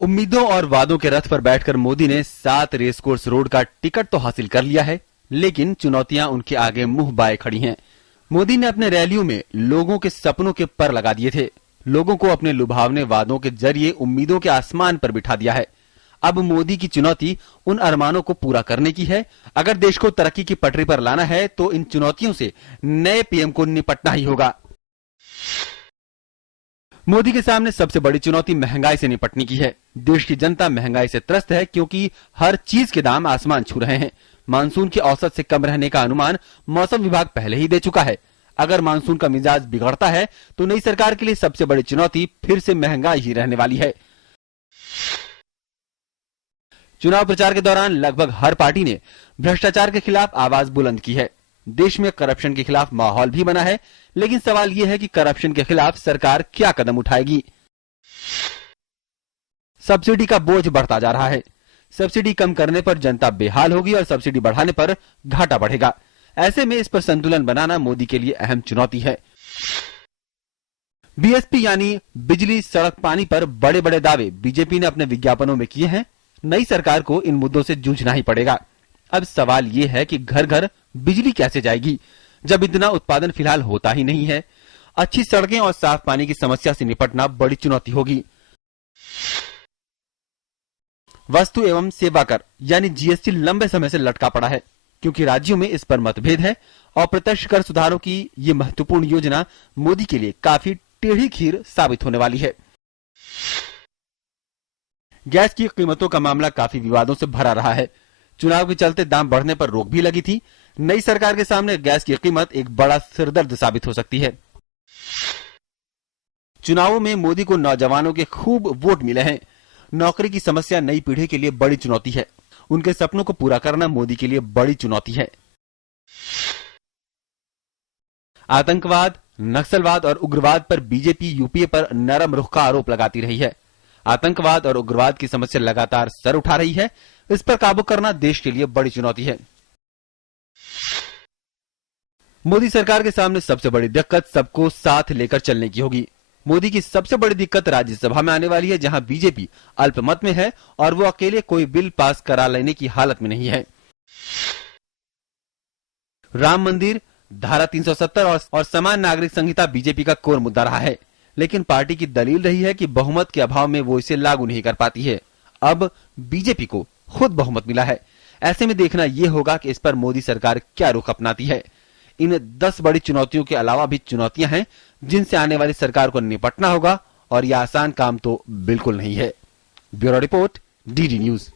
उम्मीदों और वादों के रथ पर बैठकर मोदी ने 7 रेसकोर्स रोड का टिकट तो हासिल कर लिया है, लेकिन चुनौतियां उनके आगे मुंह बाए खड़ी हैं। मोदी ने अपने रैलियों में लोगों के सपनों के पर लगा दिए थे, लोगों को अपने लुभावने वादों के जरिए उम्मीदों के आसमान पर बिठा दिया है। अब मोदी की चुनौती उन अरमानों को पूरा करने की है। अगर देश को तरक्की की पटरी पर लाना है तो इन चुनौतियों से नए पीएम को निपटना ही होगा। मोदी के सामने सबसे बड़ी चुनौती महंगाई से निपटने की है। देश की जनता महंगाई से त्रस्त है क्योंकि हर चीज के दाम आसमान छू रहे हैं। मानसून की औसत से कम रहने का अनुमान मौसम विभाग पहले ही दे चुका है। अगर मानसून का मिजाज बिगड़ता है तो नई सरकार के लिए सबसे बड़ी चुनौती फिर से महंगाई ही रहने वाली है। चुनाव प्रचार के दौरान लगभग हर पार्टी ने भ्रष्टाचार के खिलाफ आवाज बुलंद की है। देश में करप्शन के खिलाफ माहौल भी बना है, लेकिन सवाल यह है कि करप्शन के खिलाफ सरकार क्या कदम उठाएगी। सब्सिडी का बोझ बढ़ता जा रहा है। सब्सिडी कम करने पर जनता बेहाल होगी और सब्सिडी बढ़ाने पर घाटा बढ़ेगा। ऐसे में इस पर संतुलन बनाना मोदी के लिए अहम चुनौती है। बीएसपी यानी बिजली, सड़क, पानी पर बड़े बड़े दावे बीजेपी ने अपने विज्ञापनों में किए हैं। नई सरकार को इन मुद्दों से जूझना ही पड़ेगा। अब सवाल ये है कि घर घर बिजली कैसे जाएगी, जब इतना उत्पादन फिलहाल होता ही नहीं है। अच्छी सड़कें और साफ पानी की समस्या से निपटना बड़ी चुनौती होगी। वस्तु एवं सेवा कर यानी जीएसटी लंबे समय से लटका पड़ा है, क्योंकि राज्यों में इस पर मतभेद है। अप्रत्यक्ष कर सुधारों की ये महत्वपूर्ण योजना मोदी के लिए काफी टेढ़ी खीर साबित होने वाली है। गैस की कीमतों का मामला काफी विवादों से भरा रहा है। चुनाव के चलते दाम बढ़ने पर रोक भी लगी थी। नई सरकार के सामने गैस की कीमत एक बड़ा सिरदर्द साबित हो सकती है। चुनावों में मोदी को नौजवानों के खूब वोट मिले हैं। नौकरी की समस्या नई पीढ़ी के लिए बड़ी चुनौती है। उनके सपनों को पूरा करना मोदी के लिए बड़ी चुनौती है। आतंकवाद, नक्सलवाद और उग्रवाद पर बीजेपी यूपीए पर नरम रुख का आरोप लगाती रही है। आतंकवाद और उग्रवाद की समस्या लगातार सर उठा रही है। इस पर काबू करना देश के लिए बड़ी चुनौती है। मोदी सरकार के सामने सबसे बड़ी दिक्कत सबको साथ लेकर चलने की होगी। मोदी की सबसे बड़ी दिक्कत राज्यसभा में आने वाली है, जहां बीजेपी अल्पमत में है और वो अकेले कोई बिल पास करा लेने की हालत में नहीं है। राम मंदिर, धारा 370 और समान नागरिक संहिता बीजेपी का कोर मुद्दा रहा है, लेकिन पार्टी की दलील रही है कि बहुमत के अभाव में वो इसे लागू नहीं कर पाती है। अब बीजेपी को खुद बहुमत मिला है। ऐसे में देखना यह होगा कि इस पर मोदी सरकार क्या रुख अपनाती है। इन 10 बड़ी चुनौतियों के अलावा भी चुनौतियां हैं जिनसे आने वाली सरकार को निपटना होगा, और यह आसान काम तो बिल्कुल नहीं है। Bureau report, DD news.